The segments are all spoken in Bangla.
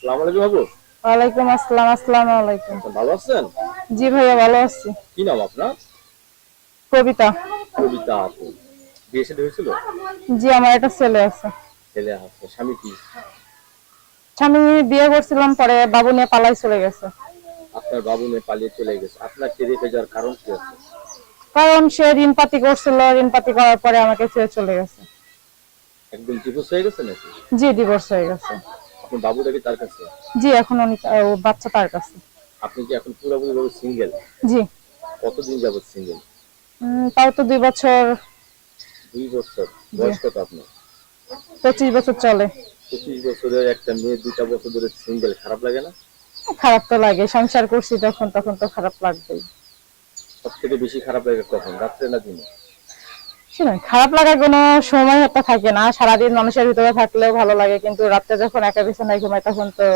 আসসালামু আলাইকুম বাবু ওয়ালাইকুম আসসালাম আসসালামু আলাইকুম। ভালো আছেন? জি ভাইয়া ভালো আছি। কি নাম আপনার? কবিতা। কবিতা আপু। বিয়ে শাদী হয়েছিল? জি আমার একটা ছেলে আছে। ছেলে আছে স্বামী কি? স্বামী বিয়ে করছিলাম পরে বাবু নিয়ে পালাই চলে গেছে। আপনার বাবু মেয়ে পালিয়ে চলে গেছে। আপনার কে রেখে যাওয়ার কারণ কি আছে? কারণ সে ঋণ পাতি করছিল ঋণ পাতি করার পরে আমাকে ছেড়ে চলে গেছে। একদম ডিভোর্স হয়ে গেছে নাকি? জি ডিভোর্স হয়ে গেছে। আপনার তার কাছে? জি এখন উনি ও বাচ্চা তার কাছে। আপনি কি এখন পুরোপুরি ভাবে সিঙ্গেল জি। কতদিন যাবত সিঙ্গেল তাও তো দুই বছর। দুই বছর। বয়স কত আপনার? পঁচিশ বছর চলে। পঁচিশ বছরের একটা মেয়ে দুইটা বছর ধরে সিঙ্গেল খারাপ লাগে না? খারাপ তো লাগে সংসার করছি যখন তখন তো খারাপ লাগবেই। সব থেকে বেশি খারাপ লাগে কখন রাত্রে না দিনে? শুনুন খারাপ লাগার কোনো সময় একটা থাকে না। সারাদিন মানুষের ভিতরে থাকলেও ভালো লাগে কিন্তু রাত্রে যখন একা বিছানায় ঘুমাই তখন তো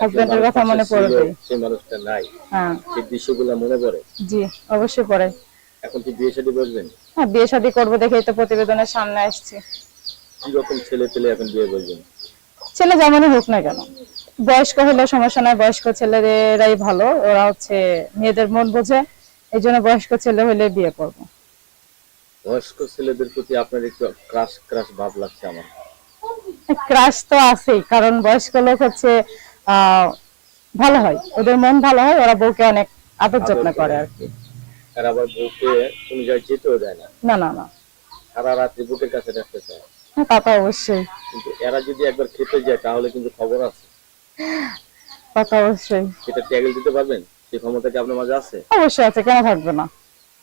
হাজবেন্ডের কথা মনে পড়ে সেই মানুষটা নাই। হ্যাঁ। সেই দৃশ্যগুলো মনে পড়ে? জি অবশ্যই পড়ে। এখন কি বিয়ে শাদী বসবেন? হ্যাঁ বিয়ে শাদী করব দেখেই তো প্রতিবেদনের সামনে আসছি। কি রকম ছেলে পেলে এখন বিয়ে করবেন ছেলে যেমনই হোক না কেন। বয়স্ক হলে সমস্যা নাই বয়স্ক ছেলেরাই ভালো। ওরা হচ্ছে মেয়েদের মন বোঝে এই জন্য বয়স্ক ছেলে হলে বিয়ে করব। বয়স্ক ছেলেদের প্রতি আপনার একটু ক্রাশ ক্রাশ ভাব লাগছে আমার। ক্রাশ তো আছেই কারণ বয়স্ক লোক হচ্ছে ভালো হয়। ওদের মন ভালো হয় ওরা বউকে অনেক আদর যত্ন করে আর কি। আর আবার বউকে কোনো জায়গায় যেতেও দেয় না। না না না। সারা রাত্রি বুকের কাছে রাখতে চায়। হ্যাঁ, তা তো অবশ্যই। কিন্তু এরা যদি একবার খেতে যায় তাহলে কিন্তু খবর আছে। তা তো অবশ্যই। সেটা ট্যাগেল দিতে পারবেন? সেই ক্ষমতা কি আপনার মাঝে আছে? অবশ্যই আছে কেন থাকবে না?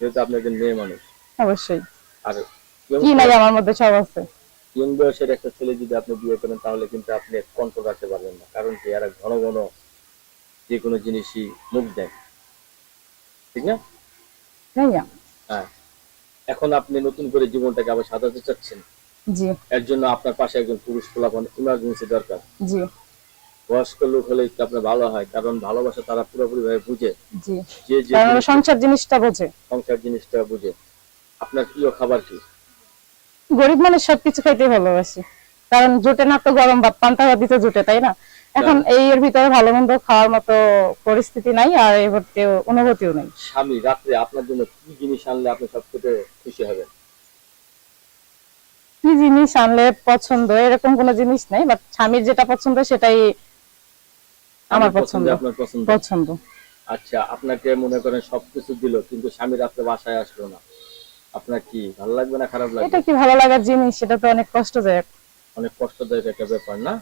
যেহেতু আপনি একজন মেয়ে মানুষ। অবশ্যই। আর কি নাই আমার মধ্যে সব আছে। ইয়ং বয়সের একটা ছেলে যদি আপনি বিয়ে করেন তাহলে কিন্তু আপনি কন্ট্রোল রাখতে পারবেন না। কারণ এরা ঘন ঘন যে কোনো জিনিসই মুখ দেয়। ঠিক না? হ্যাঁ। এখন আপনি নতুন করে জীবনটাকে আবার সাজাতে চাচ্ছেন। জি। এর জন্য আপনার পাশে একজন পুরুষ ফলাফল ইমার্জেন্সি দরকার। জি। বয়স্ক লোক হলে একটু আপনার ভালো হয় কারণ ভালোবাসা তারা পুরোপুরি ভাবে বুঝে। জি। যে সংসার জিনিসটা বোঝে। সংসার জিনিসটা বুঝে। আপনার প্রিয় খাবার কি? গরিব মানুষ সবকিছু খাইতে ভালোবাসি। কারণ জোটে না তো গরম ভাত পান্তা ভাত দিতে জোটে তাই না? এখন এই এর ভিতরে ভালো মন্দ খাওয়ার মতো পরিস্থিতি নাই আর এই মুহূর্তে অনুভূতিও নেই। স্বামী রাত্রে আপনার জন্য কি জিনিস আনলে আপনি সবথেকে খুশি হবেন? কি জিনিস আনলে পছন্দ? এরকম কোনো জিনিস নেই বাট স্বামীর যেটা পছন্দ সেটাই আমার পছন্দ। আপনার পছন্দ? পছন্দ। আচ্ছা আপনাকে মনে করেন সবকিছু দিল কিন্তু স্বামী রাত্রে বাসায় আসলো না। আপনার কি ভালো লাগবে না খারাপ লাগবে? এটা কি ভালো লাগার জিনিস? সেটা তো অনেক কষ্টদায়ক। অনেক কষ্টদায়ক একটা ব্যাপার না?